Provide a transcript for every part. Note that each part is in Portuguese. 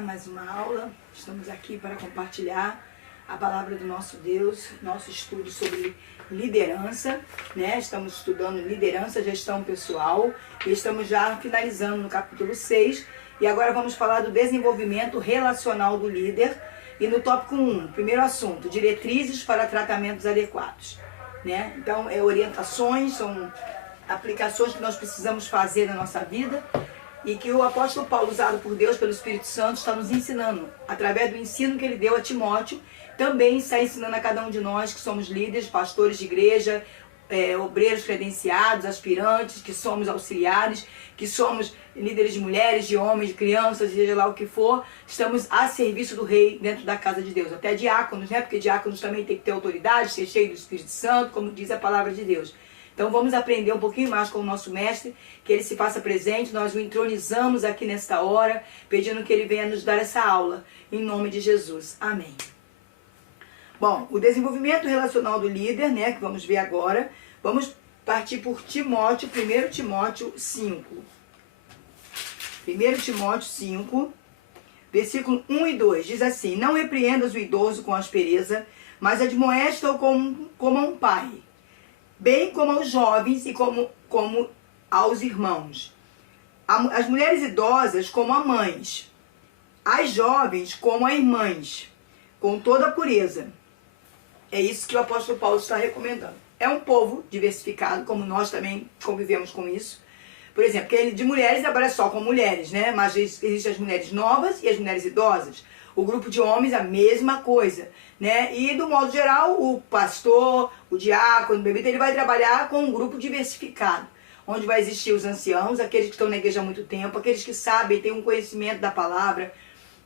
mais uma aula. Estamos aqui para compartilhar a palavra do nosso Deus, nosso estudo sobre liderança, né? Estamos estudando liderança, gestão pessoal e estamos já finalizando no capítulo 6 e agora vamos falar do desenvolvimento relacional do líder e no tópico 1, primeiro assunto, diretrizes para tratamentos adequados, né? Então, orientações, são aplicações que nós precisamos fazer na nossa vida e que o apóstolo Paulo, usado por Deus, pelo Espírito Santo, está nos ensinando. Através do ensino que ele deu a Timóteo, também está ensinando a cada um de nós que somos líderes, pastores de igreja, obreiros credenciados, aspirantes, que somos auxiliares, que somos líderes de mulheres, de homens, de crianças, seja lá o que for, estamos a serviço do rei dentro da casa de Deus. Até diáconos, né? Porque diáconos também tem que ter autoridade, ser cheio do Espírito Santo, como diz a palavra de Deus. Então vamos aprender um pouquinho mais com o nosso mestre, que ele se faça presente, nós o entronizamos aqui nesta hora, pedindo que ele venha nos dar essa aula, em nome de Jesus. Amém. Bom, o desenvolvimento relacional do líder, né, que vamos ver agora, vamos partir por Timóteo, 1 Timóteo 5. 1 Timóteo 5, versículo 1 e 2, diz assim: Não repreendas o idoso com aspereza, mas admoesta-o como a um pai, bem como aos jovens e como aos irmãos. As mulheres idosas como a mães, as jovens como a irmãs, com toda a pureza. É isso que o apóstolo Paulo está recomendando. É um povo diversificado, como nós também convivemos com isso. Por exemplo, que ele de mulheres trabalha só com mulheres, né? Mas existem as mulheres novas e as mulheres idosas. O grupo de homens, a mesma coisa, né? E, do modo geral, o pastor, o diácono, o bebê, ele vai trabalhar com um grupo diversificado, onde vai existir os anciãos, aqueles que estão na igreja há muito tempo, aqueles que sabem, têm um conhecimento da palavra,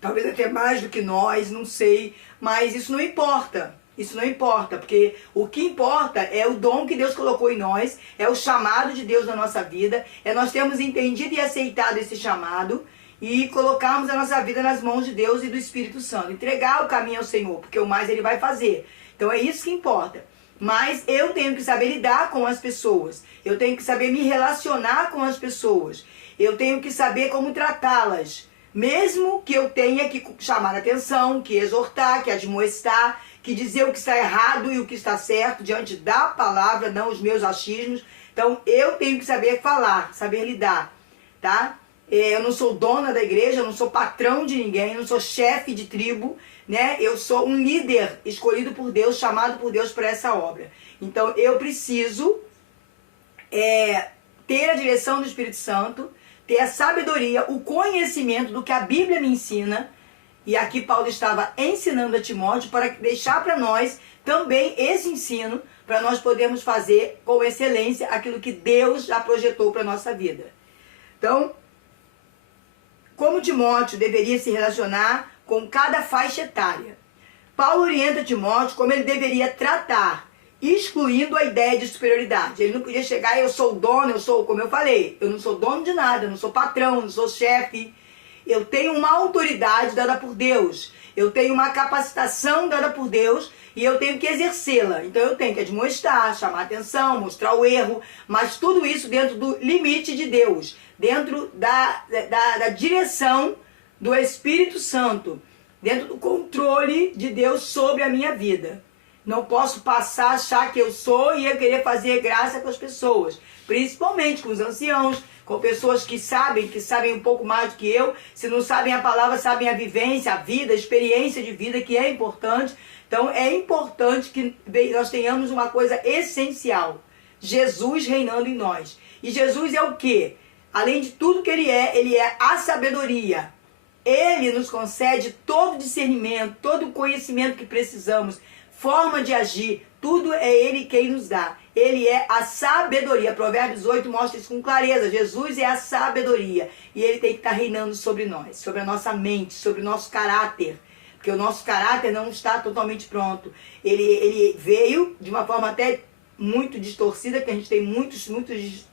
talvez até mais do que nós, não sei, mas isso não importa. Isso não importa, porque o que importa é o dom que Deus colocou em nós, é o chamado de Deus na nossa vida, é nós termos entendido e aceitado esse chamado e colocarmos a nossa vida nas mãos de Deus e do Espírito Santo. Entregar o caminho ao Senhor, porque o mais Ele vai fazer. Então é isso que importa. Mas eu tenho que saber lidar com as pessoas, eu tenho que saber me relacionar com as pessoas, eu tenho que saber como tratá-las, mesmo que eu tenha que chamar a atenção, que exortar, que admoestar, que dizer o que está errado e o que está certo diante da palavra, não os meus achismos. Então eu tenho que saber falar, saber lidar, tá? Eu não sou dona da igreja, eu não sou patrão de ninguém, eu não sou chefe de tribo, né? Eu sou um líder escolhido por Deus, chamado por Deus para essa obra. Então eu preciso ter a direção do Espírito Santo, ter a sabedoria, o conhecimento do que a Bíblia me ensina. E aqui Paulo estava ensinando a Timóteo para deixar para nós também esse ensino, para nós podermos fazer com excelência aquilo que Deus já projetou para a nossa vida. Então, como Timóteo deveria se relacionar com cada faixa etária. Paulo orienta Timóteo como ele deveria tratar, excluindo a ideia de superioridade. Ele não podia chegar, eu sou dono, eu sou, como eu falei, eu não sou dono de nada, eu não sou patrão, eu não sou chefe. Eu tenho uma autoridade dada por Deus, eu tenho uma capacitação dada por Deus e eu tenho que exercê-la. Então eu tenho que admoestar, chamar atenção, mostrar o erro, mas tudo isso dentro do limite de Deus, dentro da direção do Espírito Santo, dentro do controle de Deus sobre a minha vida. Não posso passar a achar que eu sou e eu querer fazer graça com as pessoas, principalmente com os anciãos, com pessoas que sabem um pouco mais do que eu. Se não sabem a palavra, sabem a vivência, a vida, a experiência de vida, que é importante. Então é importante que nós tenhamos uma coisa essencial: Jesus reinando em nós. E Jesus é o quê? Além de tudo que ele é a sabedoria. Ele nos concede todo discernimento, todo o conhecimento que precisamos, forma de agir, tudo é Ele quem nos dá. Ele é a sabedoria. Provérbios 8 mostra isso com clareza. Jesus é a sabedoria. E Ele tem que estar reinando sobre nós, sobre a nossa mente, sobre o nosso caráter. Porque o nosso caráter não está totalmente pronto. Ele veio de uma forma até muito distorcida, que a gente tem muitas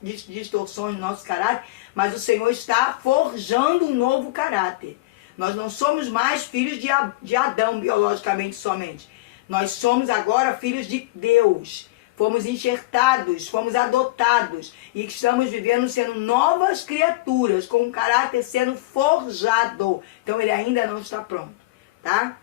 distorções no nosso caráter, mas o Senhor está forjando um novo caráter. Nós não somos mais filhos de Adão biologicamente somente. Nós somos agora filhos de Deus, fomos enxertados, fomos adotados e que estamos vivendo sendo novas criaturas, com um caráter sendo forjado. Então ele ainda não está pronto, tá?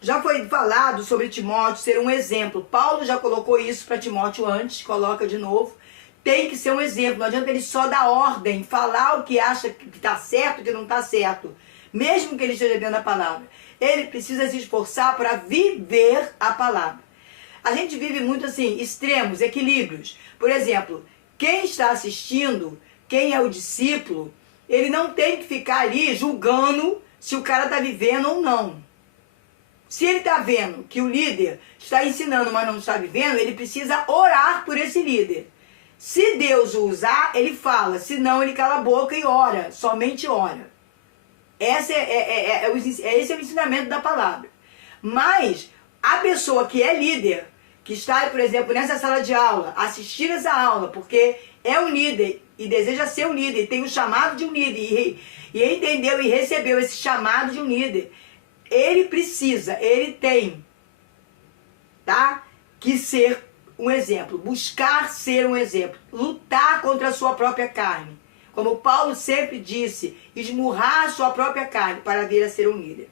Já foi falado sobre Timóteo ser um exemplo. Paulo já colocou isso para Timóteo antes, coloca de novo. Tem que ser um exemplo, não adianta ele só dar ordem, falar o que acha que está certo e que não está certo, mesmo que ele esteja dentro da palavra. Ele precisa se esforçar para viver a palavra. A gente vive muito assim, extremos, equilíbrios. Por exemplo, quem está assistindo, quem é o discípulo, ele não tem que ficar ali julgando se o cara está vivendo ou não. Se ele está vendo que o líder está ensinando, mas não está vivendo, ele precisa orar por esse líder. Se Deus o usar, ele fala. Se não, ele cala a boca e ora. Somente ora. Esse é o ensinamento da palavra. Mas a pessoa que é líder, que está, por exemplo, nessa sala de aula, assistir essa aula, porque é um líder e deseja ser um líder, e tem o chamado de um líder, e entendeu e recebeu esse chamado de um líder, ele tem, tá? Que ser um exemplo, buscar ser um exemplo, lutar contra a sua própria carne. Como Paulo sempre disse, esmurrar a sua própria carne para vir a ser um líder.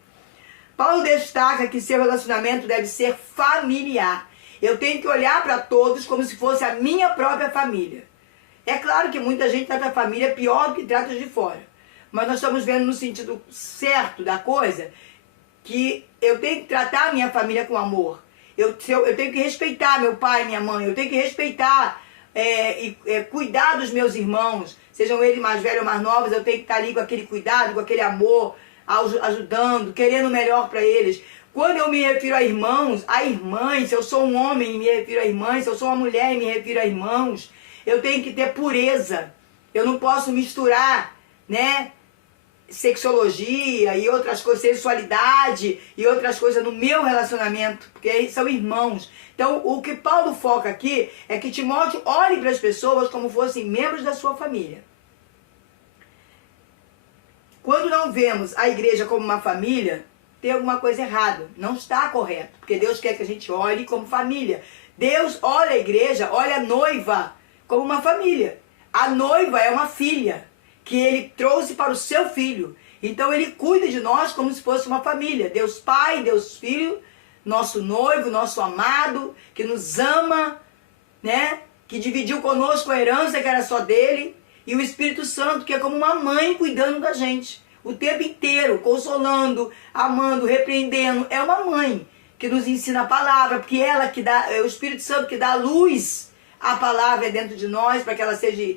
Paulo destaca que seu relacionamento deve ser familiar. Eu tenho que olhar para todos como se fosse a minha própria família. É claro que muita gente trata a família pior do que trata os de fora. Mas nós estamos vendo no sentido certo da coisa, que eu tenho que tratar a minha família com amor. Eu tenho que respeitar meu pai e minha mãe. Eu tenho que respeitar cuidar dos meus irmãos. Sejam eles mais velhos ou mais novos, eu tenho que estar ali com aquele cuidado, com aquele amor, ajudando, querendo o melhor para eles. Quando eu me refiro a irmãos, a irmãs, se eu sou um homem e me refiro a irmãs, se eu sou uma mulher e me refiro a irmãos, eu tenho que ter pureza. Eu não posso misturar, né, sexologia e outras coisas, sensualidade e outras coisas no meu relacionamento, porque são irmãos. Então, o que Paulo foca aqui é que Timóteo olhe para as pessoas como fossem membros da sua família. Quando não vemos a igreja como uma família, tem alguma coisa errada, não está correto, porque Deus quer que a gente olhe como família. Deus olha a igreja, olha a noiva como uma família. A noiva é uma filha que ele trouxe para o seu filho. Então ele cuida de nós como se fosse uma família. Deus Pai, Deus Filho, nosso noivo, nosso amado, que nos ama, né? Que dividiu conosco a herança que era só dele. E o Espírito Santo, que é como uma mãe cuidando da gente. O tempo inteiro, consolando, amando, repreendendo. É uma mãe que nos ensina a palavra, porque ela que dá, é o Espírito Santo que dá luz à palavra dentro de nós, para que ela seja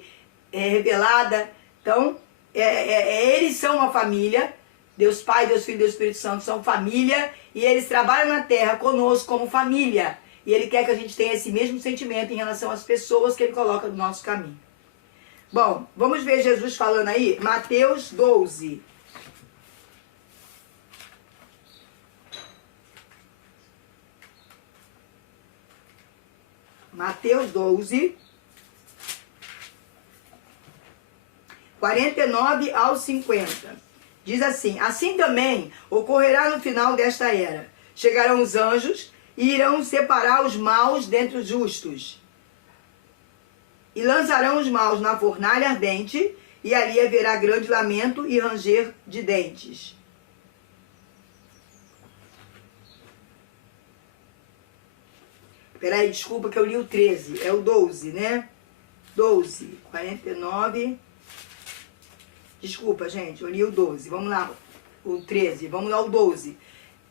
revelada. Então, eles são uma família. Deus Pai, Deus Filho e Deus Espírito Santo são família. E eles trabalham na terra conosco como família. E Ele quer que a gente tenha esse mesmo sentimento em relação às pessoas que Ele coloca no nosso caminho. Bom, vamos ver Jesus falando aí. Mateus 12. Mateus 12. 49 ao 50. Diz assim: assim também ocorrerá no final desta era. Chegarão os anjos e irão separar os maus dentre os justos. E lançarão os maus na fornalha ardente, e ali haverá grande lamento e ranger de dentes. Peraí, desculpa que eu li o 13. É o 12, né? 12, 49... Desculpa, gente, eu li o 12. Vamos lá, o 13. Vamos lá, o 12.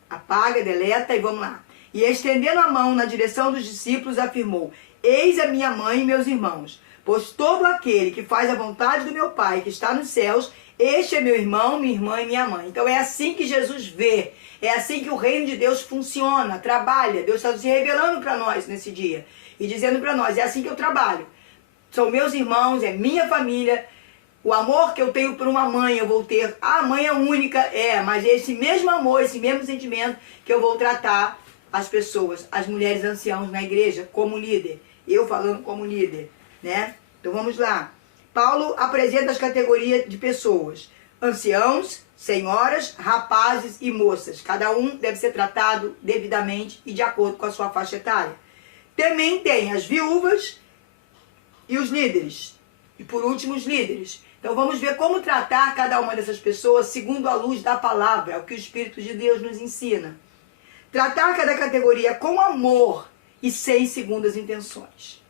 Apaga, deleta e vamos lá. E estendendo a mão na direção dos discípulos, afirmou: eis a minha mãe e meus irmãos, pois todo aquele que faz a vontade do meu Pai, que está nos céus, este é meu irmão, minha irmã e minha mãe. Então é assim que Jesus vê. É assim que o reino de Deus funciona, trabalha. Deus está se revelando para nós nesse dia. E dizendo para nós, é assim que eu trabalho. São meus irmãos, é minha família. O amor que eu tenho por uma mãe, eu vou ter. A mãe é única, mas é esse mesmo amor, esse mesmo sentimento que eu vou tratar as pessoas, as mulheres anciãos na igreja, como líder. Eu falando como líder, né? Então vamos lá. Paulo apresenta as categorias de pessoas: anciãos, senhoras, rapazes e moças. Cada um deve ser tratado devidamente e de acordo com a sua faixa etária. Também tem as viúvas e os líderes. E por último, os líderes. Então vamos ver como tratar cada uma dessas pessoas segundo a luz da palavra, o que o Espírito de Deus nos ensina. Tratar cada categoria com amor e sem segundas intenções.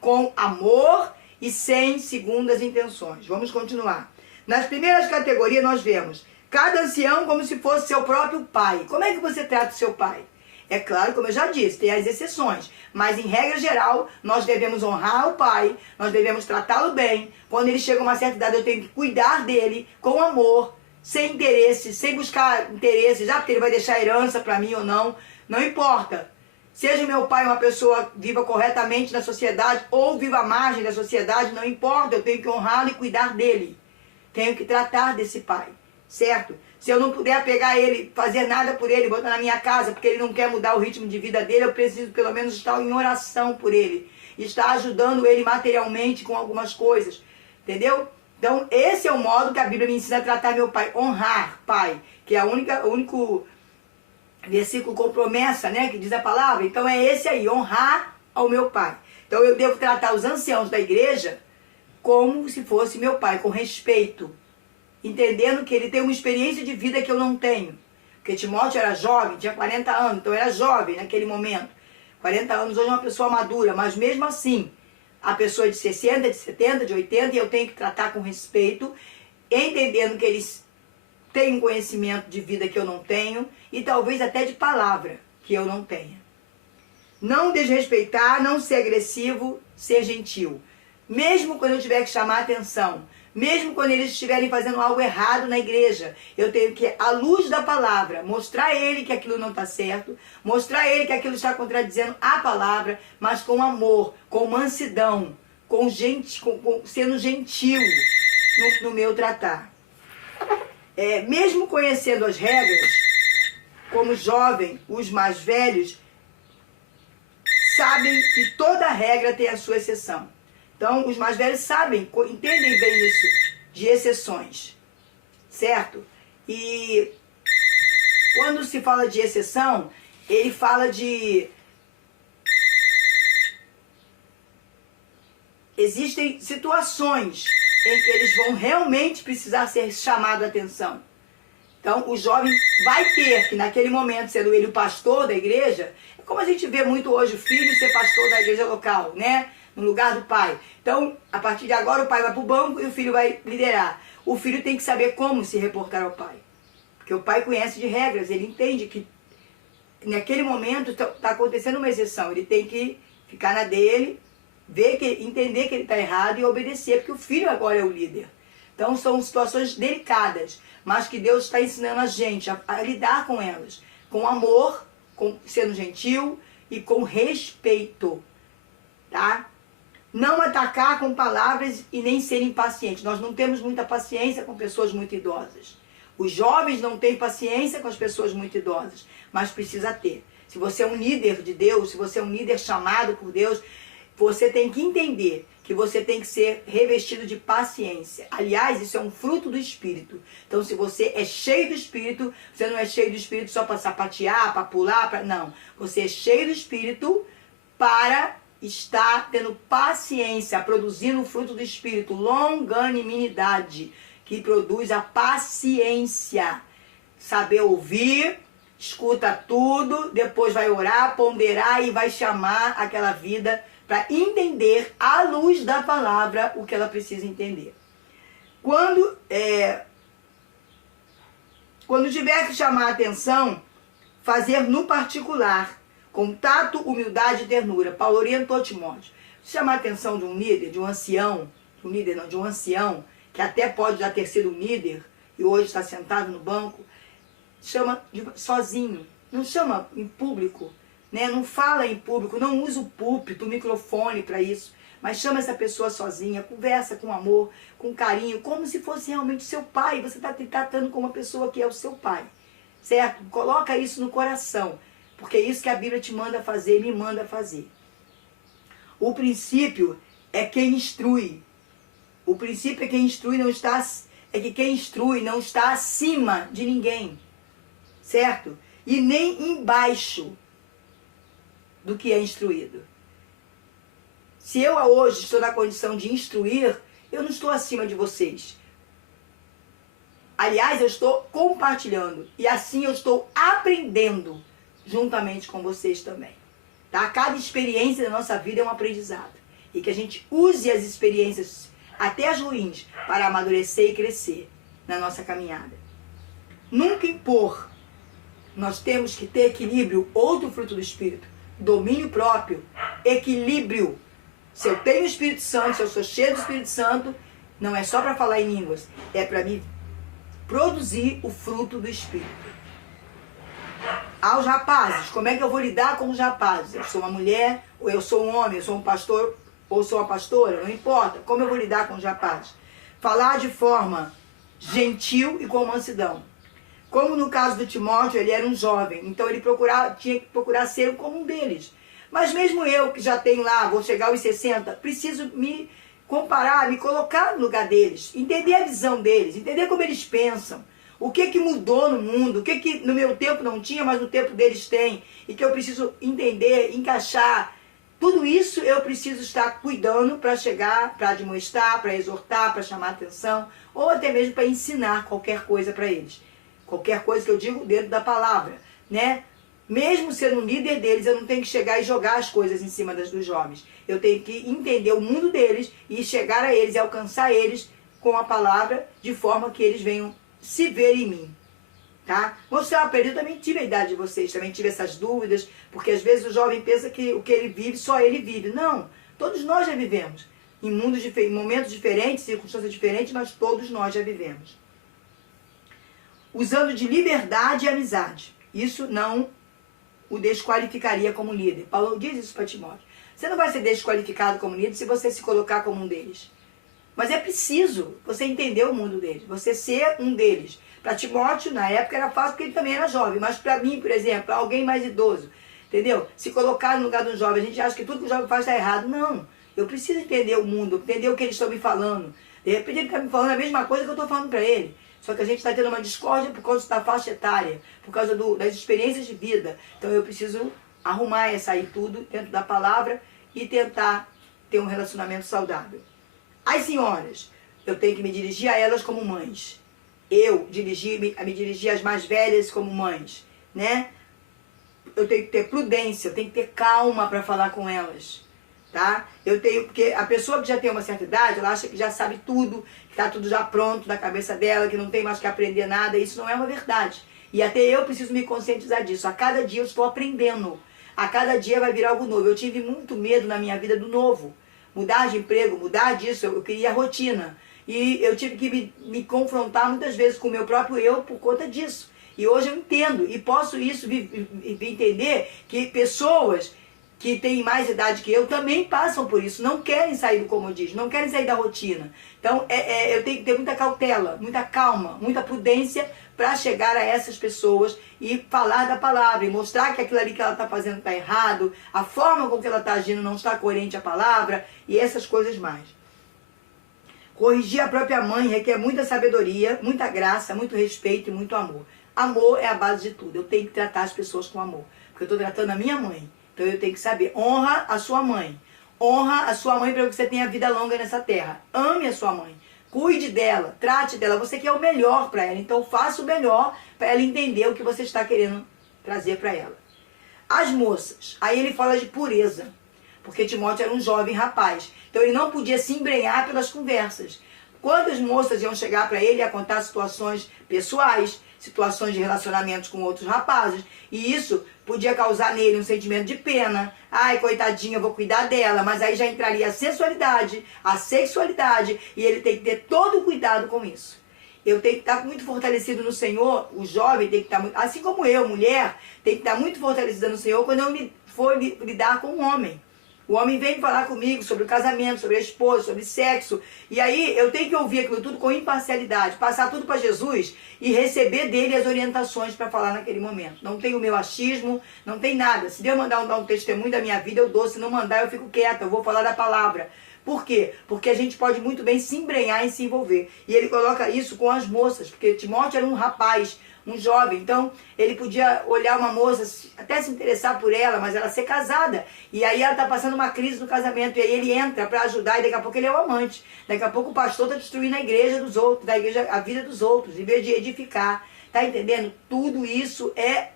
Com amor e sem segundas intenções. Vamos continuar. Nas primeiras categorias nós vemos cada ancião como se fosse seu próprio pai. Como é que você trata o seu pai? É claro, como eu já disse, tem as exceções, mas em regra geral, nós devemos honrar o pai, nós devemos tratá-lo bem. Quando ele chega a uma certa idade, eu tenho que cuidar dele com amor, sem interesse, sem buscar interesse, já porque ele vai deixar herança para mim ou não, não importa. Seja meu pai uma pessoa viva corretamente na sociedade ou viva à margem da sociedade, não importa, eu tenho que honrá-lo e cuidar dele. Tenho que tratar desse pai, certo? Se eu não puder pegar ele, fazer nada por ele, botar na minha casa, porque ele não quer mudar o ritmo de vida dele, eu preciso pelo menos estar em oração por ele. Estar ajudando ele materialmente com algumas coisas. Entendeu? Então, esse é o modo que a Bíblia me ensina a tratar meu pai. Honrar pai, que é o único versículo com promessa, né? Que diz a palavra. Então, é esse aí, honrar ao meu pai. Então, eu devo tratar os anciãos da igreja como se fosse meu pai, com respeito. Entendendo que ele tem uma experiência de vida que eu não tenho. Porque Timóteo era jovem, tinha 40 anos, então era jovem naquele momento. 40 anos hoje é uma pessoa madura, mas mesmo assim, a pessoa de 60, de 70, de 80, eu tenho que tratar com respeito, entendendo que eles têm um conhecimento de vida que eu não tenho e talvez até de palavra que eu não tenha. Não desrespeitar, não ser agressivo, ser gentil. Mesmo quando eu tiver que chamar a atenção, mesmo quando eles estiverem fazendo algo errado na igreja, eu tenho que, à luz da palavra, mostrar a ele que aquilo não está certo, mostrar a ele que aquilo está contradizendo a palavra, mas com amor, com mansidão, sendo gentil no meu tratar. Mesmo conhecendo as regras, como jovem, os mais velhos sabem que toda regra tem a sua exceção. Então, os mais velhos sabem, entendem bem isso, de exceções, certo? E quando se fala de exceção, ele fala de... Existem situações em que eles vão realmente precisar ser chamados a atenção. Então, o jovem vai ter que, naquele momento, sendo ele o pastor da igreja, é como a gente vê muito hoje o filho ser pastor da igreja local, né? No lugar do pai. Então, a partir de agora, o pai vai para o banco e o filho vai liderar. O filho tem que saber como se reportar ao pai. Porque o pai conhece de regras, ele entende que naquele momento está acontecendo uma exceção. Ele tem que ficar na dele, entender que ele está errado e obedecer, porque o filho agora é o líder. Então, são situações delicadas, mas que Deus está ensinando a gente a lidar com elas. Com amor, sendo gentil e com respeito. Tá? Não atacar com palavras e nem ser impaciente. Nós não temos muita paciência com pessoas muito idosas. Os jovens não têm paciência com as pessoas muito idosas, mas precisa ter. Se você é um líder de Deus, se você é um líder chamado por Deus, você tem que entender que você tem que ser revestido de paciência. Aliás, isso é um fruto do Espírito. Então, se você é cheio do Espírito, você não é cheio do Espírito só para sapatear, para pular, não. Você é cheio do Espírito para está tendo paciência, produzindo o fruto do Espírito, longanimidade, que produz a paciência. Saber ouvir, escuta tudo, depois vai orar, ponderar e vai chamar aquela vida para entender, à luz da palavra, o que ela precisa entender. Quando tiver que chamar a atenção, fazer no particular, com tato, humildade e ternura. Paulo orientou Timóteo. Chamar a atenção de um líder, de um ancião, de um ancião, que até pode já ter sido um líder e hoje está sentado no banco, chama sozinho, não chama em público, né? Não fala em público, não usa o púlpito, o microfone para isso, mas chama essa pessoa sozinha, conversa com amor, com carinho, como se fosse realmente seu pai. Você está tratando com uma pessoa que é o seu pai, certo? Coloca isso no coração. Porque é isso que a Bíblia te manda fazer, me manda fazer. O princípio é quem instrui. O princípio é quem instrui não está é que quem instrui não está acima de ninguém, certo? E nem embaixo do que é instruído. Se eu hoje estou na condição de instruir, eu não estou acima de vocês. Aliás, eu estou compartilhando. E assim eu estou aprendendo juntamente com vocês também. Tá? Cada experiência da nossa vida é um aprendizado. E que a gente use as experiências, até as ruins, para amadurecer e crescer na nossa caminhada. Nunca impor. Nós temos que ter equilíbrio, outro fruto do Espírito. Domínio próprio, equilíbrio. Se eu tenho o Espírito Santo, se eu sou cheio do Espírito Santo, não é só para falar em línguas, é para me produzir o fruto do Espírito. Aos rapazes, como é que eu vou lidar com os rapazes? Eu sou uma mulher, ou eu sou um homem, eu sou um pastor, ou sou uma pastora, não importa. Como eu vou lidar com os rapazes? Falar de forma gentil e com mansidão. Como no caso do Timóteo, ele era um jovem, então ele tinha que procurar ser como um deles. Mas mesmo eu, que já tenho lá, vou chegar aos 60, preciso me comparar, me colocar no lugar deles, entender a visão deles, entender como eles pensam, o que mudou no mundo, o que no meu tempo não tinha, mas no tempo deles tem, e que eu preciso entender, encaixar. Tudo isso eu preciso estar cuidando para chegar, para admoestar, para exortar, para chamar atenção, ou até mesmo para ensinar qualquer coisa para eles. Qualquer coisa que eu digo dentro da palavra, né? Mesmo sendo um líder deles, eu não tenho que chegar e jogar as coisas em cima dos jovens. Eu tenho que entender o mundo deles e chegar a eles e alcançar eles com a palavra, de forma que eles venham se ver em mim. Tá? Mostrar para ele, eu também tive a idade de vocês, também tive essas dúvidas, porque às vezes o jovem pensa que o que ele vive, só ele vive. Não, todos nós já vivemos. Em momentos diferentes, circunstâncias diferentes, mas todos nós já vivemos. Usando de liberdade e amizade. Isso não o desqualificaria como líder. Paulo diz isso para Timóteo. Você não vai ser desqualificado como líder se você se colocar como um deles. Mas é preciso você entender o mundo deles, você ser um deles. Para Timóteo, na época, era fácil porque ele também era jovem. Mas para mim, por exemplo, alguém mais idoso, entendeu? Se colocar no lugar de um jovem, a gente acha que tudo que o jovem faz está errado. Não. Eu preciso entender o mundo, entender o que eles estão me falando. De repente ele está me falando a mesma coisa que eu estou falando para ele. Só que a gente está tendo uma discórdia por causa da faixa etária, por causa das experiências de vida. Então eu preciso arrumar aí tudo dentro da palavra e tentar ter um relacionamento saudável. As senhoras, eu tenho que me dirigir a elas como mães. Eu me dirigir às mais velhas como mães, né? Eu tenho que ter prudência, eu tenho que ter calma para falar com elas, tá? Porque a pessoa que já tem uma certa idade, ela acha que já sabe tudo, que está tudo já pronto na cabeça dela, que não tem mais que aprender nada. Isso não é uma verdade. E até eu preciso me conscientizar disso. A cada dia eu estou aprendendo. A cada dia vai vir algo novo. Eu tive muito medo na minha vida do novo. Mudar de emprego, mudar disso, eu queria rotina. E eu tive que me confrontar muitas vezes com o meu próprio eu por conta disso. E hoje eu entendo e posso entender que pessoas que têm mais idade que eu também passam por isso, não querem sair do comodismo, não querem sair da rotina. Então eu tenho que ter muita cautela, muita calma, muita prudência para chegar a essas pessoas e falar da palavra, e mostrar que aquilo ali que ela está fazendo está errado, a forma com que ela está agindo não está coerente à palavra, e essas coisas mais. Corrigir a própria mãe requer muita sabedoria, muita graça, muito respeito e muito amor. Amor é a base de tudo. Eu tenho que tratar as pessoas com amor, porque eu estou tratando a minha mãe. Então eu tenho que saber, honra a sua mãe. Honra a sua mãe para que você tenha vida longa nessa terra. Ame a sua mãe. Cuide dela, trate dela. Você quer o melhor para ela, então faça o melhor para ela entender o que você está querendo trazer para ela. As moças, aí ele fala de pureza, porque Timóteo era um jovem rapaz. Então ele não podia se embrenhar pelas conversas. Quantas moças iam chegar para ele a contar situações pessoais, situações de relacionamentos com outros rapazes, e isso podia causar nele um sentimento de pena. Ai, coitadinha, eu vou cuidar dela. Mas aí já entraria a sensualidade, a sexualidade, e ele tem que ter todo o cuidado com isso. Eu tenho que estar muito fortalecido no Senhor, o jovem tem que estar muito, assim como eu, mulher, tem que estar muito fortalecida no Senhor quando eu for lidar com um homem. O homem vem falar comigo sobre o casamento, sobre a esposa, sobre sexo. E aí eu tenho que ouvir aquilo tudo com imparcialidade, passar tudo para Jesus e receber dele as orientações para falar naquele momento. Não tem o meu achismo, não tem nada. Se Deus mandar dar um testemunho da minha vida, eu dou. Se não mandar, eu fico quieta, eu vou falar da palavra. Por quê? Porque a gente pode muito bem se embrenhar e se envolver. E ele coloca isso com as moças, porque Timóteo era um rapaz, um jovem, então ele podia olhar uma moça, até se interessar por ela, mas ela ser casada, e aí ela está passando uma crise no casamento, e aí ele entra para ajudar, e daqui a pouco ele é o amante, daqui a pouco o pastor está destruindo a igreja dos outros, da igreja, a vida dos outros, em vez de edificar, tá entendendo? Tudo isso é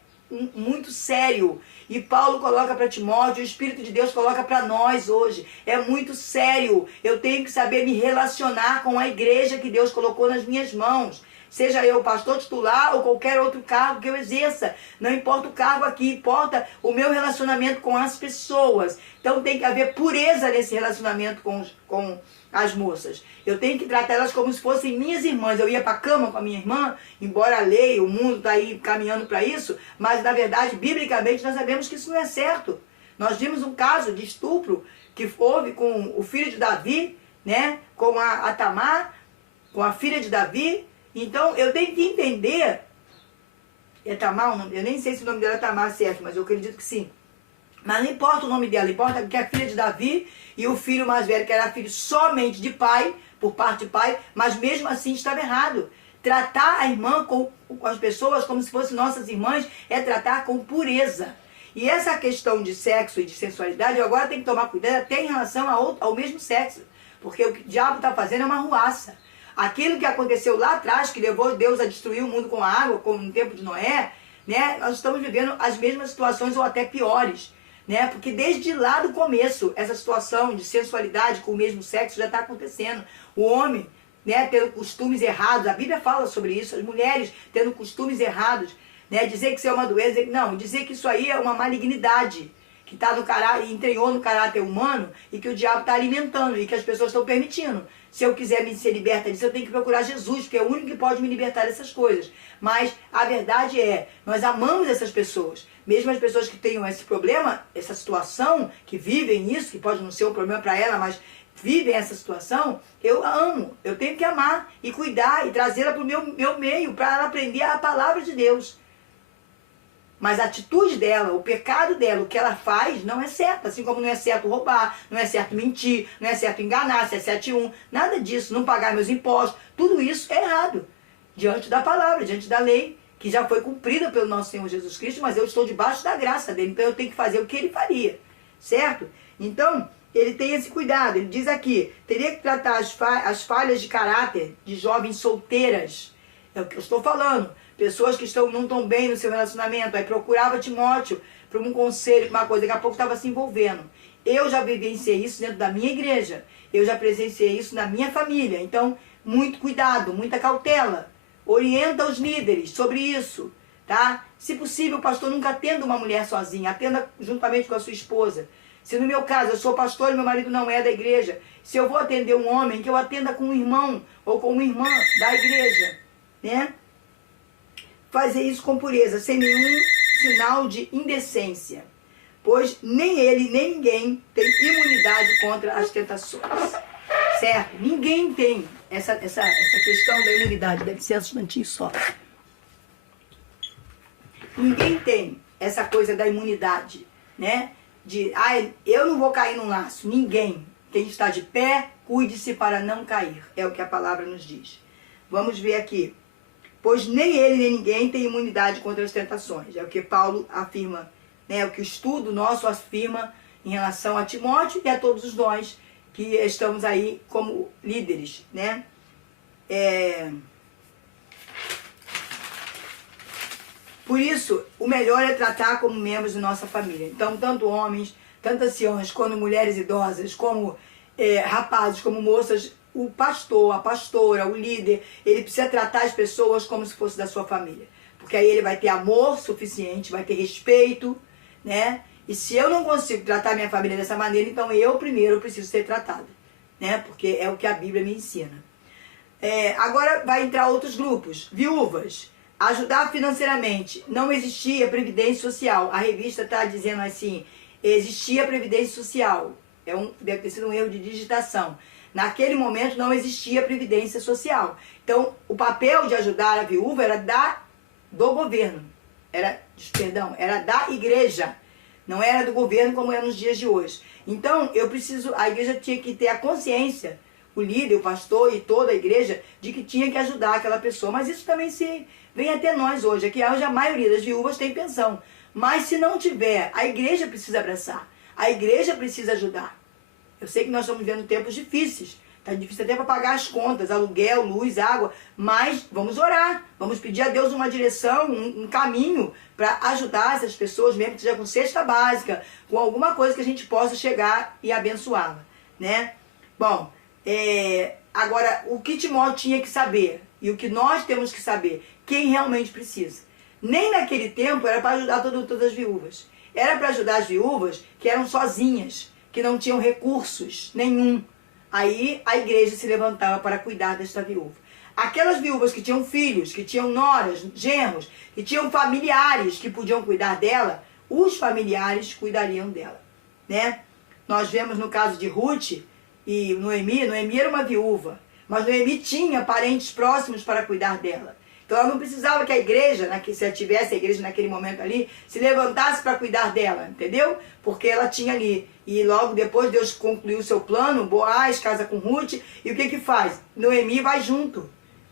muito sério, e Paulo coloca para Timóteo, o Espírito de Deus coloca para nós hoje, é muito sério, eu tenho que saber me relacionar com a igreja que Deus colocou nas minhas mãos, seja eu pastor titular ou qualquer outro cargo que eu exerça. Não importa o cargo aqui, importa o meu relacionamento com as pessoas. Então tem que haver pureza nesse relacionamento com as moças. Eu tenho que tratar elas como se fossem minhas irmãs. Eu ia para a cama com a minha irmã, embora a lei, o mundo está aí caminhando para isso, mas na verdade, biblicamente, nós sabemos que isso não é certo. Nós vimos um caso de estupro que houve com o filho de Davi, né, com a Tamar, com a filha de Davi. Então, eu tenho que entender, é Tamar o nome? Eu nem sei se o nome dela é Tamar certo, mas eu acredito que sim. Mas não importa o nome dela, importa que é a filha de Davi e o filho mais velho, que era filho somente de pai, por parte de pai, mas mesmo assim estava errado. Tratar a irmã com as pessoas como se fossem nossas irmãs é tratar com pureza. E essa questão de sexo e de sensualidade, eu agora tenho que tomar cuidado até em relação ao mesmo sexo. Porque o que o diabo está fazendo é uma ruaça. Aquilo que aconteceu lá atrás, que levou Deus a destruir o mundo com a água, como no tempo de Noé, né, nós estamos vivendo as mesmas situações ou até piores. Né, porque desde lá do começo, essa situação de sensualidade com o mesmo sexo já está acontecendo. O homem, né, tendo costumes errados, a Bíblia fala sobre isso, as mulheres tendo costumes errados, né, dizer que isso é uma doença, não, dizer que isso aí é uma malignidade, que está no caráter, entranhou no caráter humano e que o diabo está alimentando e que as pessoas estão permitindo. Se eu quiser me ser liberta disso, eu tenho que procurar Jesus, porque é o único que pode me libertar dessas coisas. Mas a verdade é, nós amamos essas pessoas. Mesmo as pessoas que tenham esse problema, essa situação, que vivem isso, que pode não ser um problema para ela, mas vivem essa situação, eu amo. Eu tenho que amar e cuidar e trazê-la para o meu meio, para ela aprender a palavra de Deus. Mas a atitude dela, o pecado dela, o que ela faz, não é certo. Assim como não é certo roubar, não é certo mentir, não é certo enganar, se é 7-1, nada disso, não pagar meus impostos, tudo isso é errado. Diante da palavra, diante da lei, que já foi cumprida pelo nosso Senhor Jesus Cristo, mas eu estou debaixo da graça dele, então eu tenho que fazer o que ele faria, certo? Então, ele tem esse cuidado, ele diz aqui, teria que tratar as falhas de caráter de jovens solteiras, é o que eu estou falando. Pessoas que não estão bem no seu relacionamento, aí procurava Timóteo para um conselho, uma coisa, daqui a pouco estava se envolvendo. Eu já vivenciei isso dentro da minha igreja, eu já presenciei isso na minha família, então muito cuidado, muita cautela, orienta os líderes sobre isso, tá? Se possível, o pastor nunca atenda uma mulher sozinha, atenda juntamente com a sua esposa. Se no meu caso eu sou pastor e meu marido não é da igreja, se eu vou atender um homem, que eu atenda com um irmão ou com uma irmã da igreja, né? Fazer isso com pureza, sem nenhum sinal de indecência, pois nem ele, nem ninguém tem imunidade contra as tentações, certo? Ninguém tem essa questão da imunidade, deve ser um instantinho só. Ninguém tem essa coisa da imunidade, né? De, eu não vou cair num laço, ninguém. Quem está de pé, cuide-se para não cair, é o que a palavra nos diz. Vamos ver aqui. Pois nem ele nem ninguém tem imunidade contra as tentações. É o que Paulo afirma, né? É o que o estudo nosso afirma em relação a Timóteo e a todos nós que estamos aí como líderes, né? Por isso, o melhor é tratar como membros de nossa família. Então, tanto homens, tanto anciãos, quanto mulheres idosas, como rapazes, como moças, o pastor, a pastora, o líder, ele precisa tratar as pessoas como se fosse da sua família. Porque aí ele vai ter amor suficiente, vai ter respeito, né? E se eu não consigo tratar minha família dessa maneira, então eu primeiro preciso ser tratada, né? Porque é o que a Bíblia me ensina. Agora vai entrar outros grupos. Viúvas, ajudar financeiramente. Não existia previdência social. A revista está dizendo assim, existia previdência social. Deve ter sido um erro de digitação. Naquele momento não existia previdência social. Então, o papel de ajudar a viúva era do governo. Era da igreja. Não era do governo como é nos dias de hoje. Então, a igreja tinha que ter a consciência, o líder, o pastor e toda a igreja, de que tinha que ajudar aquela pessoa. Mas isso também vem até nós hoje. Aqui hoje a maioria das viúvas tem pensão. Mas se não tiver, a igreja precisa abraçar. A igreja precisa ajudar. Eu sei que nós estamos vivendo tempos difíceis. Está difícil até para pagar as contas, aluguel, luz, água. Mas vamos orar. Vamos pedir a Deus uma direção, um caminho para ajudar essas pessoas, mesmo que seja com cesta básica, com alguma coisa que a gente possa chegar e abençoá-la, né? Bom, agora, o que Timóteo tinha que saber e o que nós temos que saber, quem realmente precisa. Nem naquele tempo era para ajudar todas as viúvas. Era para ajudar as viúvas que eram sozinhas, que não tinham recursos nenhum. Aí a igreja se levantava para cuidar desta viúva. Aquelas viúvas que tinham filhos, que tinham noras, genros, que tinham familiares que podiam cuidar dela, os familiares cuidariam dela, né? Nós vemos no caso de Ruth e Noemi era uma viúva, mas Noemi tinha parentes próximos para cuidar dela. Então ela não precisava que a igreja, se ela tivesse a igreja naquele momento ali, se levantasse para cuidar dela, entendeu? Porque ela tinha ali. E logo depois Deus concluiu o seu plano, Boaz casa com Ruth, e o que faz? Noemi vai junto,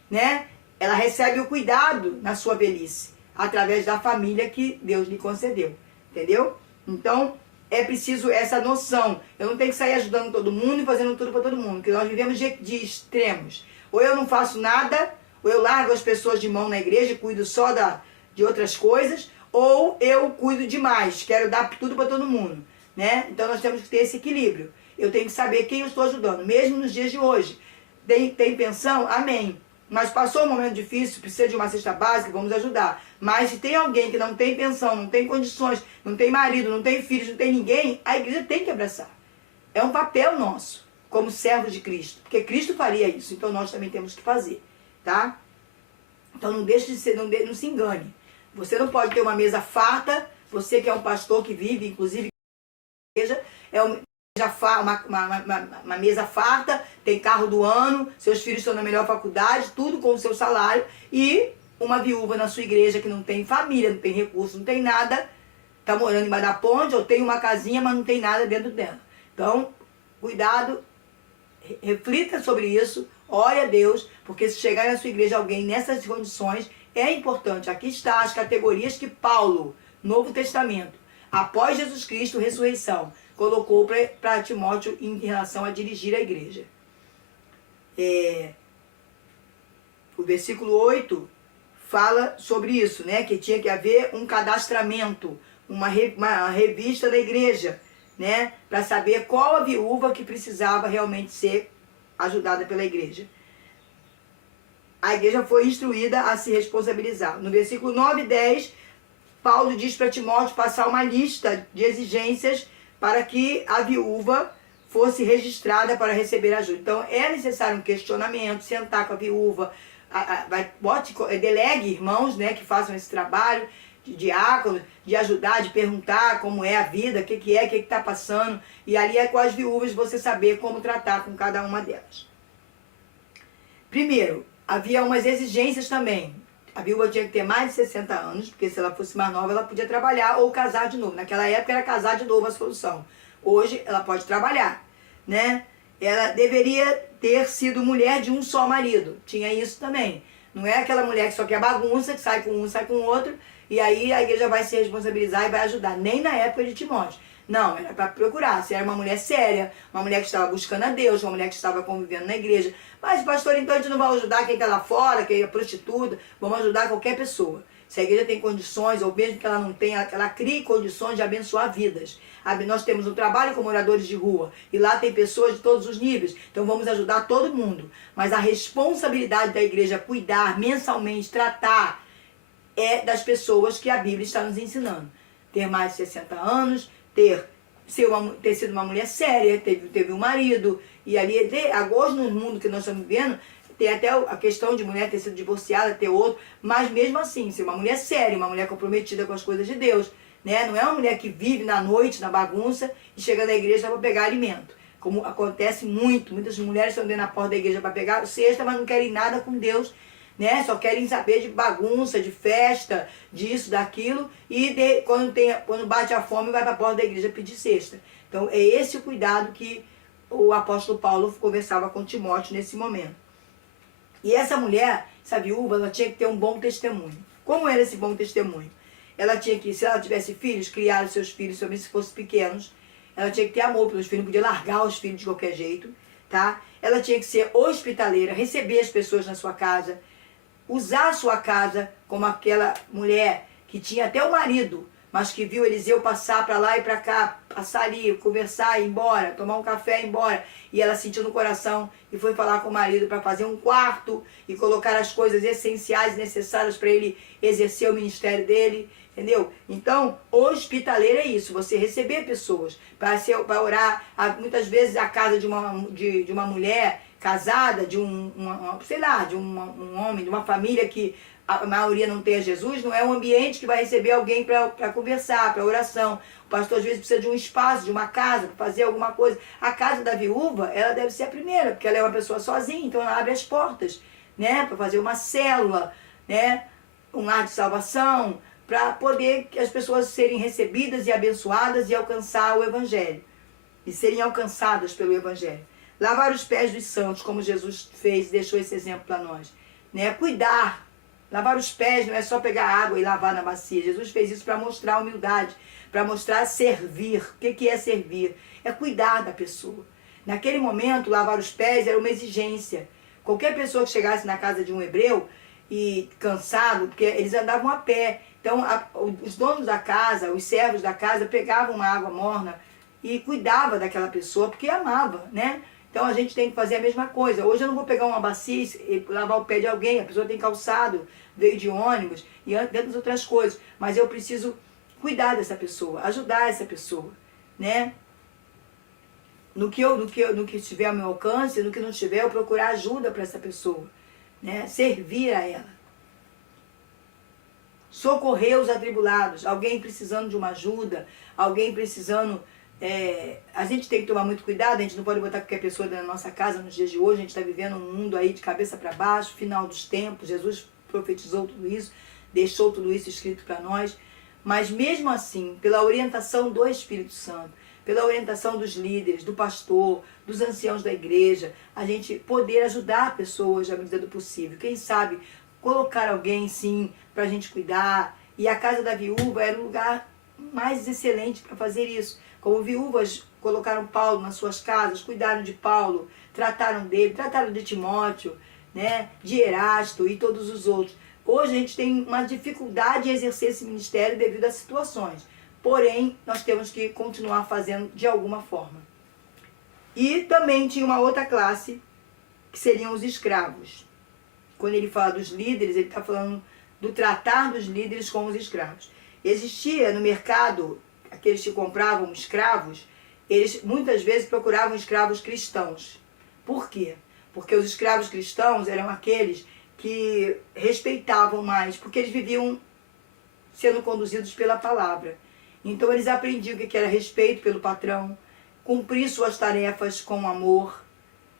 né? Ela recebe o cuidado na sua velhice, através da família que Deus lhe concedeu, entendeu? Então, é preciso essa noção. Eu não tenho que sair ajudando todo mundo e fazendo tudo para todo mundo, porque nós vivemos de extremos. Ou eu não faço nada, ou eu largo as pessoas de mão na igreja e cuido só de outras coisas, ou eu cuido demais, quero dar tudo para todo mundo, né? Então nós temos que ter esse equilíbrio. Eu tenho que saber quem eu estou ajudando, mesmo nos dias de hoje. Tem pensão? Amém. Mas passou um momento difícil, precisa de uma cesta básica, vamos ajudar. Mas se tem alguém que não tem pensão, não tem condições, não tem marido, não tem filhos, não tem ninguém, a igreja tem que abraçar. É um papel nosso, como servos de Cristo. Porque Cristo faria isso, então nós também temos que fazer. Tá? Então não deixe de ser, não se engane. Você não pode ter uma mesa farta, você que é um pastor que vive, inclusive, igreja, uma mesa farta, tem carro do ano, seus filhos estão na melhor faculdade, tudo com o seu salário, e uma viúva na sua igreja que não tem família, não tem recurso, não tem nada, está morando embaixo da ponte, ou tem uma casinha, mas não tem nada dentro dela. Então, cuidado, reflita sobre isso, ore a Deus, porque se chegar na sua igreja alguém nessas condições, é importante. Aqui está as categorias que Paulo, Novo Testamento, após Jesus Cristo, ressurreição, colocou para Timóteo em relação a dirigir a igreja. O versículo 8 fala sobre isso, né? Que tinha que haver um cadastramento, uma revista da igreja, né? Para saber qual a viúva que precisava realmente ser ajudada pela igreja. A igreja foi instruída a se responsabilizar. No versículo 9 e 10, Paulo diz para Timóteo passar uma lista de exigências para que a viúva fosse registrada para receber ajuda. Então, é necessário um questionamento, sentar com a viúva, delegue irmãos, né, que façam esse trabalho, de diácono, de ajudar, de perguntar como é a vida, o que está passando. E ali é com as viúvas você saber como tratar com cada uma delas. Primeiro, havia umas exigências também. A viúva tinha que ter mais de 60 anos, porque se ela fosse mais nova, ela podia trabalhar ou casar de novo. Naquela época era casar de novo a solução. Hoje, ela pode trabalhar, né? Ela deveria ter sido mulher de um só marido. Tinha isso também. Não é aquela mulher que só quer bagunça, que sai com um, sai com o outro, e aí a igreja vai se responsabilizar e vai ajudar. Nem na época de Timóteo. Não, era para procurar. Se era uma mulher séria, uma mulher que estava buscando a Deus, uma mulher que estava convivendo na igreja. Mas, pastor, então a gente não vai ajudar quem está lá fora, quem é prostituta. Vamos ajudar qualquer pessoa. Se a igreja tem condições, ou mesmo que ela não tenha, ela crie condições de abençoar vidas. Nós temos um trabalho com moradores de rua, e lá tem pessoas de todos os níveis. Então vamos ajudar todo mundo. Mas a responsabilidade da igreja cuidar mensalmente, tratar, é das pessoas que a Bíblia está nos ensinando. Ter mais de 60 anos, ter sido uma mulher séria, teve um marido, e ali, hoje no mundo que nós estamos vivendo, tem até a questão de mulher ter sido divorciada, ter outro, mas mesmo assim, ser uma mulher séria, uma mulher comprometida com as coisas de Deus, né? Não é uma mulher que vive na noite, na bagunça, e chega na igreja para pegar alimento. Como acontece muitas mulheres estão dentro da porta da igreja para pegar cesta, mas não querem nada com Deus, né? Só querem saber de bagunça, de festa, disso, daquilo, e quando bate a fome vai para a porta da igreja pedir cesta. Então é esse o cuidado que o apóstolo Paulo conversava com Timóteo nesse momento. E essa mulher, essa viúva, ela tinha que ter um bom testemunho. Como era esse bom testemunho? Ela tinha que, se ela tivesse filhos, criar os seus filhos, somente se fossem pequenos. Ela tinha que ter amor pelos filhos, não podia largar os filhos de qualquer jeito, tá? Ela tinha que ser hospitaleira, receber as pessoas na sua casa, usar a sua casa como aquela mulher que tinha até o marido, mas que viu Eliseu passar para lá e para cá, passar ali, conversar, ir embora, tomar um café e ir embora. E ela sentiu no coração e foi falar com o marido para fazer um quarto e colocar as coisas essenciais necessárias para ele exercer o ministério dele, entendeu? Então, hospitaleiro é isso, você receber pessoas, para orar. Muitas vezes a casa de uma mulher casada, de um homem, de uma família que a maioria não tem a Jesus, não é um ambiente que vai receber alguém para conversar, para oração. O pastor às vezes precisa de um espaço, de uma casa, para fazer alguma coisa. A casa da viúva, ela deve ser a primeira, porque ela é uma pessoa sozinha, então ela abre as portas, né, para fazer uma célula, né, um lar de salvação, para poder as pessoas serem recebidas e abençoadas e alcançar o Evangelho, e serem alcançadas pelo Evangelho. Lavar os pés dos santos, como Jesus fez, deixou esse exemplo para nós, né, cuidar. Lavar os pés não é só pegar água e lavar na bacia. Jesus fez isso para mostrar humildade, para mostrar servir. O que é servir? É cuidar da pessoa. Naquele momento, lavar os pés era uma exigência. Qualquer pessoa que chegasse na casa de um hebreu e cansado, porque eles andavam a pé. Então, os donos da casa, os servos da casa, pegavam uma água morna e cuidavam daquela pessoa, porque amava, né? Então a gente tem que fazer a mesma coisa. Hoje eu não vou pegar uma bacia e lavar o pé de alguém. A pessoa tem calçado, veio de ônibus e tantas outras coisas. Mas eu preciso cuidar dessa pessoa, ajudar essa pessoa, né? No que estiver ao meu alcance, no que não estiver, eu procurar ajuda para essa pessoa, né? Servir a ela. Socorrer os atribulados. Alguém precisando de uma ajuda, alguém precisando... a gente tem que tomar muito cuidado, a gente não pode botar qualquer pessoa na nossa casa nos dias de hoje. A gente está vivendo um mundo aí de cabeça para baixo, final dos tempos. Jesus profetizou tudo isso, deixou tudo isso escrito para nós. Mas mesmo assim, pela orientação do Espírito Santo, pela orientação dos líderes, do pastor, dos anciãos da igreja, a gente poder ajudar pessoas à medida do possível. Quem sabe colocar alguém, sim, para a gente cuidar. E a casa da viúva era o lugar mais excelente para fazer isso. Como viúvas colocaram Paulo nas suas casas, cuidaram de Paulo, trataram dele, trataram de Timóteo, né, de Erasto e todos os outros. Hoje a gente tem uma dificuldade em exercer esse ministério devido às situações. Porém, nós temos que continuar fazendo de alguma forma. E também tinha uma outra classe, que seriam os escravos. Quando ele fala dos líderes, ele está falando do tratar dos líderes como os escravos. Existia no mercado... Aqueles que compravam escravos, eles muitas vezes procuravam escravos cristãos. Por quê? Porque os escravos cristãos eram aqueles que respeitavam mais, porque eles viviam sendo conduzidos pela palavra. Então eles aprendiam o que era respeito pelo patrão, cumprir suas tarefas com amor,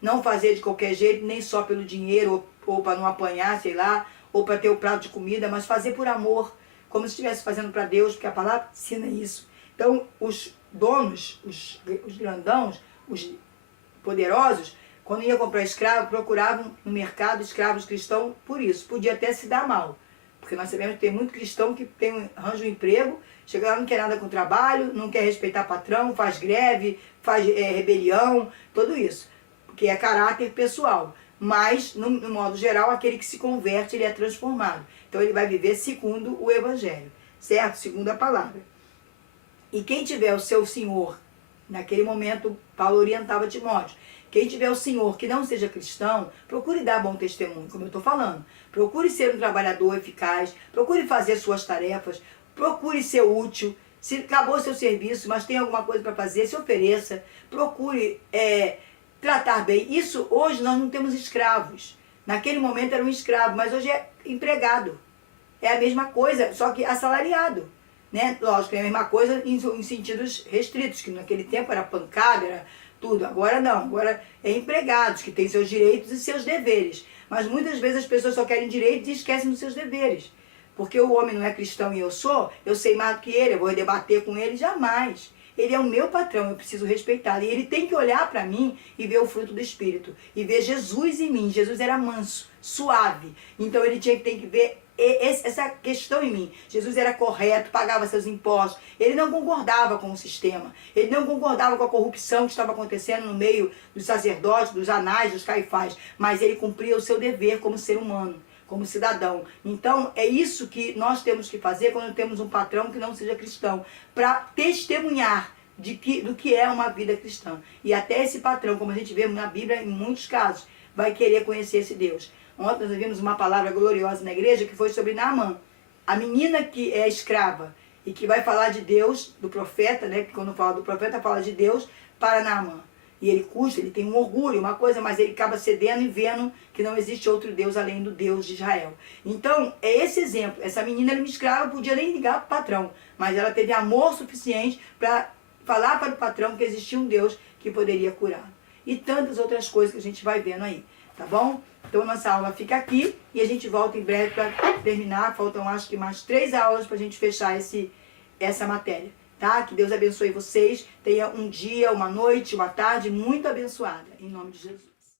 não fazer de qualquer jeito, nem só pelo dinheiro, ou para não apanhar, sei lá, ou para ter o prato de comida, mas fazer por amor, como se estivesse fazendo para Deus, porque a palavra ensina isso. Então, os donos, os grandãos, os poderosos, quando iam comprar escravo, procuravam no mercado escravos cristãos por isso. Podia até se dar mal, porque nós sabemos que tem muito cristão que arranja um emprego, chega lá, não quer nada com o trabalho, não quer respeitar patrão, faz greve, faz rebelião, tudo isso, porque é caráter pessoal. Mas, no modo geral, aquele que se converte, ele é transformado. Então, ele vai viver segundo o Evangelho, certo? Segundo a palavra. E quem tiver o seu senhor, naquele momento, Paulo orientava Timóteo, quem tiver o senhor que não seja cristão, procure dar bom testemunho, como eu estou falando. Procure ser um trabalhador eficaz, procure fazer suas tarefas, procure ser útil. Se acabou seu serviço, mas tem alguma coisa para fazer, se ofereça, procure tratar bem. Isso, hoje nós não temos escravos. Naquele momento era um escravo, mas hoje é empregado. É a mesma coisa, só que assalariado. Né? Lógico, é a mesma coisa em sentidos restritos, que naquele tempo era pancada, era tudo. Agora não, agora é empregados, que têm seus direitos e seus deveres. Mas muitas vezes as pessoas só querem direitos e esquecem dos seus deveres. Porque o homem não é cristão e eu sou, eu sei mais do que ele, eu vou debater com ele, jamais. Ele é o meu patrão, eu preciso respeitá-lo. E ele tem que olhar para mim e ver o fruto do Espírito. E ver Jesus em mim. Jesus era manso, suave. Então ele tem que ver essa questão em mim. Jesus era correto, pagava seus impostos. Ele não concordava com o sistema. Ele não concordava com a corrupção que estava acontecendo no meio dos sacerdotes, dos Anás, dos Caifás. Mas ele cumpria o seu dever como ser humano, como cidadão. Então, é isso que nós temos que fazer quando temos um patrão que não seja cristão, para testemunhar do que é uma vida cristã. E até esse patrão, como a gente vê na Bíblia, em muitos casos, vai querer conhecer esse Deus. Ontem nós vimos uma palavra gloriosa na igreja que foi sobre Naamã, a menina que é escrava e que vai falar de Deus, do profeta, né? Que quando fala do profeta, fala de Deus para Naamã. E ele custa, ele tem um orgulho, uma coisa, mas ele acaba cedendo e vendo que não existe outro Deus além do Deus de Israel. Então, é esse exemplo. Essa menina era uma escrava, podia nem ligar para o patrão, mas ela teve amor suficiente para falar para o patrão que existia um Deus que poderia curar. E tantas outras coisas que a gente vai vendo aí, tá bom? Então, nossa aula fica aqui e a gente volta em breve para terminar. Faltam, acho que, mais 3 aulas para a gente fechar essa matéria. Tá? Que Deus abençoe vocês. Tenha um dia, uma noite, uma tarde muito abençoada. Em nome de Jesus.